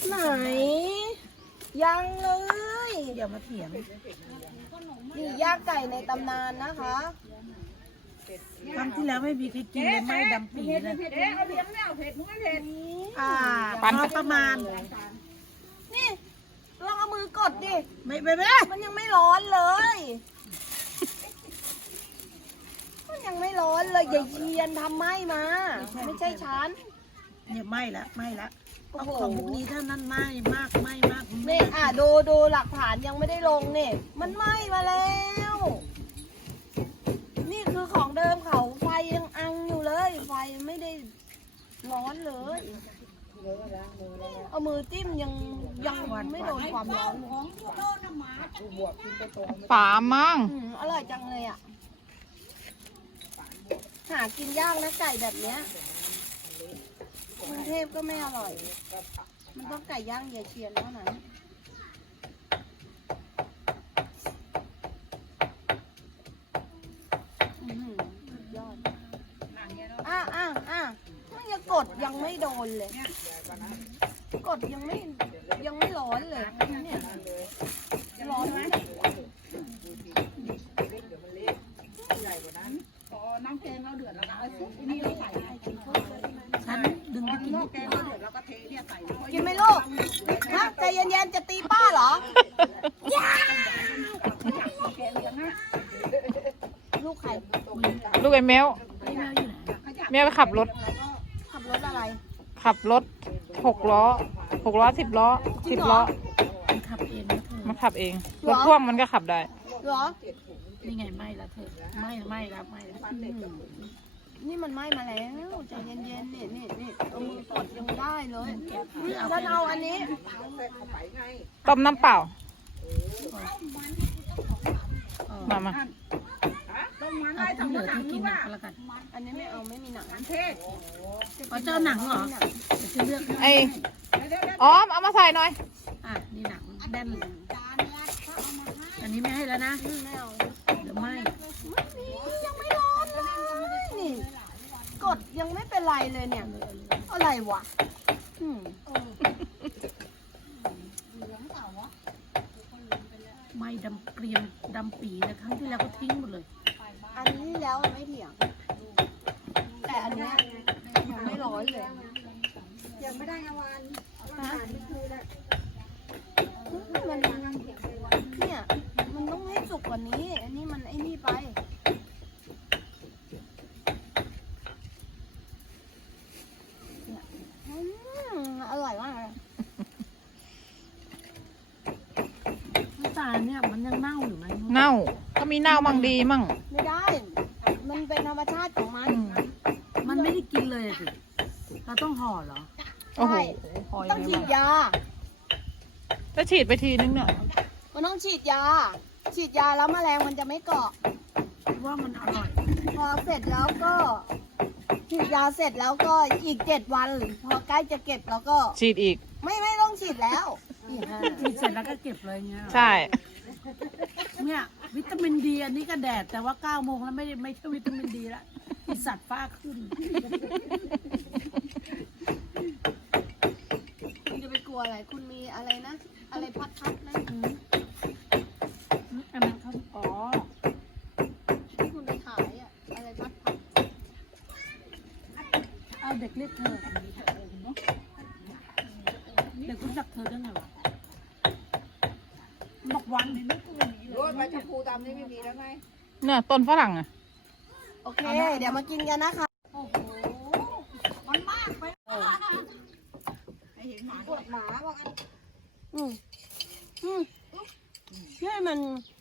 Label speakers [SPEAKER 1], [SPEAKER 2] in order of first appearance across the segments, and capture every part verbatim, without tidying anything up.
[SPEAKER 1] ไหนยังเลย
[SPEAKER 2] อย่ามาเถียง
[SPEAKER 1] นี่ย่างไก่ในตำนานนะคะ
[SPEAKER 2] ครั้งที่แล้วไม่มีใครกินเลยไม่ดำปีเลย
[SPEAKER 3] เอ๊ะเอาเลี้ยงไม่เอาเผ็ดมึงไม่เผ็ด
[SPEAKER 2] อ่า
[SPEAKER 4] ปัน
[SPEAKER 2] พอประมาณ
[SPEAKER 1] นี่ลองเอามือกดดิ
[SPEAKER 2] ไม่ไม่ไม่
[SPEAKER 1] มันยังไม่ร้อนเลย มันยังไม่ร้อนเลยอย่าเยียนทำไหมมา ไม่ใช่ฉัน
[SPEAKER 2] เนี่ยไม่ละไม่ละ
[SPEAKER 1] โอ้
[SPEAKER 2] เอา
[SPEAKER 1] โห
[SPEAKER 2] ของพวกนี้ถ้านั่นไม่มากไม่มาก
[SPEAKER 1] นี่อ่ะดูดูหลักฐานยังไม่ได้ลงเนี่ยมันไหม้มาแล้ว นี่คือของเดิมเขาไฟยังอังอยู่เลย ไฟไม่ได้ร้อนเลยเอามือจิ้มยังยังไม่โดนความร้อนเลย
[SPEAKER 4] ฝามั่ง
[SPEAKER 1] อืมอร่อยจังเลยอ่ะ หากินยากนะไก่แบบเนี้ยกรุงเทพก็ไม่อร่อย มันต้องไก่ย่างเยายเชียนเท่านั้นอื้อหือสุดยอดอ่ะอ่ะอ่ะมันยังกดยังไม่โดนเลย กดยังไม่ยังไม่ร้อนเลยเนี่ยร้อนไหม
[SPEAKER 3] พอน้ำแกงเราเดือดแล้วก็เอาซุปนี่เราใส่
[SPEAKER 2] ฉันดึงไปกิน
[SPEAKER 3] หม้อแกงเราเดือดแล้วก็เทเนี่ยใส่
[SPEAKER 1] กินไหมลูกฮะใจเย็นๆจะตีป้าเหรอ
[SPEAKER 3] แกงเลี้ยงนะ
[SPEAKER 1] ลูกใคร
[SPEAKER 4] ลูกไอ้แมว
[SPEAKER 2] ไม่แมวอยู่ไหน
[SPEAKER 4] แมวไปขับรถ
[SPEAKER 1] ขับรถอะไร
[SPEAKER 4] ขับรถหกล้อหกล้อสิบล้อสิบล้อ
[SPEAKER 2] มันขับเองนะเธอ
[SPEAKER 4] มันขับเอง รถพ่วงมันก็ขับได้
[SPEAKER 1] เหรอ
[SPEAKER 2] นี่ไงไม่ละเธอไม่ไม่ละไม่ละ
[SPEAKER 1] อืมนี่มันไหม้มาแล้วใจเย็นๆนี่นี่นี่เอามือกดยังได้เลยนี่ฉันเอาอันนี้
[SPEAKER 4] ต้มน้ำเปล่า
[SPEAKER 2] เออ
[SPEAKER 4] มามา
[SPEAKER 3] ต้มมัน
[SPEAKER 2] เอา
[SPEAKER 3] ได้
[SPEAKER 2] ที่
[SPEAKER 3] ทำ
[SPEAKER 2] เหลื
[SPEAKER 3] มา
[SPEAKER 2] อ
[SPEAKER 3] ทา
[SPEAKER 2] ที่
[SPEAKER 3] ง
[SPEAKER 2] กิ
[SPEAKER 3] รู้
[SPEAKER 2] น
[SPEAKER 3] ว่า
[SPEAKER 2] ก็แล้วกัน
[SPEAKER 1] อันนี้ไม่เอาไม่มีหนัง
[SPEAKER 3] เทศ
[SPEAKER 2] อ๋อเจ้าหนังเหรอเดี๋ยวจะเลือกให้
[SPEAKER 4] ไออ๋อมเอามาใส่หน่อย
[SPEAKER 2] อ่ะนี่หนังแน่นเลยอันนี้ไม่ให้แล้วนะ
[SPEAKER 1] อืมไม่เอา
[SPEAKER 2] เดี๋ยวไม่
[SPEAKER 1] นี่ยังไม่ร้อนเลยนี่กดยังไม่เป็นไรเลยเนี่ยอะไรวะอืม
[SPEAKER 2] ไม่ดำเกรียมดำปีนะครั้งที่แล้วก็ทิ้งหมดเลย
[SPEAKER 1] อันนี้แล้วไม่เถียง แต่อันเนี้ยยังไม่ร้อนเลย
[SPEAKER 3] ยังไม่ได้นะวัน
[SPEAKER 1] ฮะมันเนี่ยมันต้องให้สุกกว่านี้ อันนี้มันไอ้นี่ไปอืมอร่อยมากเลย
[SPEAKER 2] น้ำตาลเนี่ยมันยังเน่าอยู่ไหม
[SPEAKER 4] เน่า ก็มีเน่ามั่งดีมั่ง
[SPEAKER 1] ไม่ได้ มันเป็นธรรมชาติของมัน
[SPEAKER 4] อืม
[SPEAKER 2] มันไม่ได้กินเลยอะสิเราต้องห่อเหรอ
[SPEAKER 4] โอ้โห
[SPEAKER 1] ใช่
[SPEAKER 4] พอ
[SPEAKER 1] ต้
[SPEAKER 4] ยั
[SPEAKER 1] อง ง
[SPEAKER 4] ไง
[SPEAKER 1] ฉีด
[SPEAKER 4] บ้าง
[SPEAKER 1] ยา
[SPEAKER 4] แล้วฉีดไปทีนึงเนี่ย
[SPEAKER 1] มันต้องฉีดยา ฉีดยาแล้วแมลงมันจะไม่เกาะ
[SPEAKER 2] ว่ามันอร่อย
[SPEAKER 1] พอเสร็จแล้วก็ฉีดยาเสร็จแล้วก็อีกเจ็ดวัน พอใกล้จะเก็บแล้วก็
[SPEAKER 4] ฉีดอีก
[SPEAKER 1] ไม่ไม่ต้องฉีดแล้วอีกห้า
[SPEAKER 2] กินเสร็จแล้วก็เก็บเลยเงี้ย
[SPEAKER 4] ใช่
[SPEAKER 2] เนี่ยวิตามินดีอันนี้ก็แดดแต่ว่าเก้าโมงแล้วไม่ได้ไม่ใช่วิตามินดีละมีสัตว์ฟ้าขึ้น
[SPEAKER 1] คุณจะไปกลัวอะไร คุณมีอะไรนะ อะไรพัดพัดๆนะ
[SPEAKER 2] อืมอันนั้นเขาอ๋อ
[SPEAKER 1] ที่คุณไปขายอะอะไรพัดพัด
[SPEAKER 2] เอาเด็กเรียกเธอเด็กรู้จักเธอได้ไงวะบอกวัน
[SPEAKER 3] รถใบชมพูดำนี่ไม่มีแล้วไง
[SPEAKER 4] เนี่ยต้นฝรั่งอะ
[SPEAKER 1] โอเค เดี๋ยวมากินกันนะคะ
[SPEAKER 3] โอ้โหมันมากไปให้เห็นหมาปวดหมาว่ากัน
[SPEAKER 1] อืมอืมนี่มัน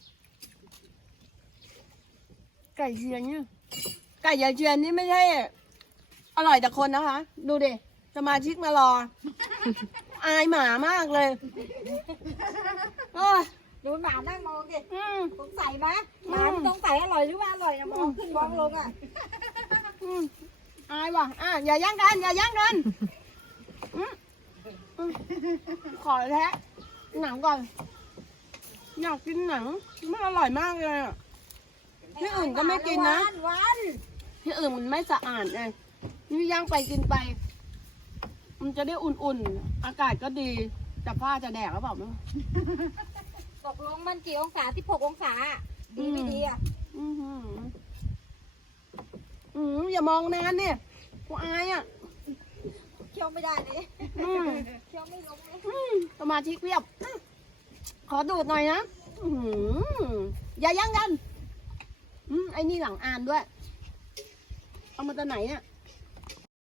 [SPEAKER 1] ไก่เชียนเนี่ยไก่ยายเชียนนี่ไม่ใช่ อร่อยแต่คนนะคะ ดูดิสมาชิกมารอ อายหมามากเลยโอ้ย
[SPEAKER 3] ดูหมานั่งมองดิ
[SPEAKER 1] อืม
[SPEAKER 3] สงสัยไหมหมามันต้องใส่อร่อยหรือว่าอร่อยนะมองขึ้นมองลงอ่ะ
[SPEAKER 1] อืมอายว่ะอ่ะอย่าย่างกัน อย่าย่างกันอืมอืมขอแท้หนังก่อน อยากกินหนังมันอร่อยมากเลยอ่ะ ที่อื่นก็ไม่กินนะ
[SPEAKER 3] วัน
[SPEAKER 1] ที่อื่นมันไม่สะอาดไงนี่ย่างไปกินไป มมันจะได้อุ่นๆ อากาศก็ดีแต่ผ้าจะแดกหรือเปล่าไม่รู้
[SPEAKER 3] ตกลงมันกี่องศาสิบหกองศาอะดีไม่ดีอ่ะ
[SPEAKER 1] อือหืออืออย่ามองนานเนี่ยกูอายอ่ะ
[SPEAKER 3] เคี่ยวไม่ได้เลย
[SPEAKER 1] อืม
[SPEAKER 3] เคี่ยวไม่ลงเลย
[SPEAKER 1] อืมสมาชิกเพียบ ขอดูดหน่อยนะ อือหืออย่ายั่งกัน อืมไอ้นี่หลังอ่านด้วย เอามาจากไหนเนี่ย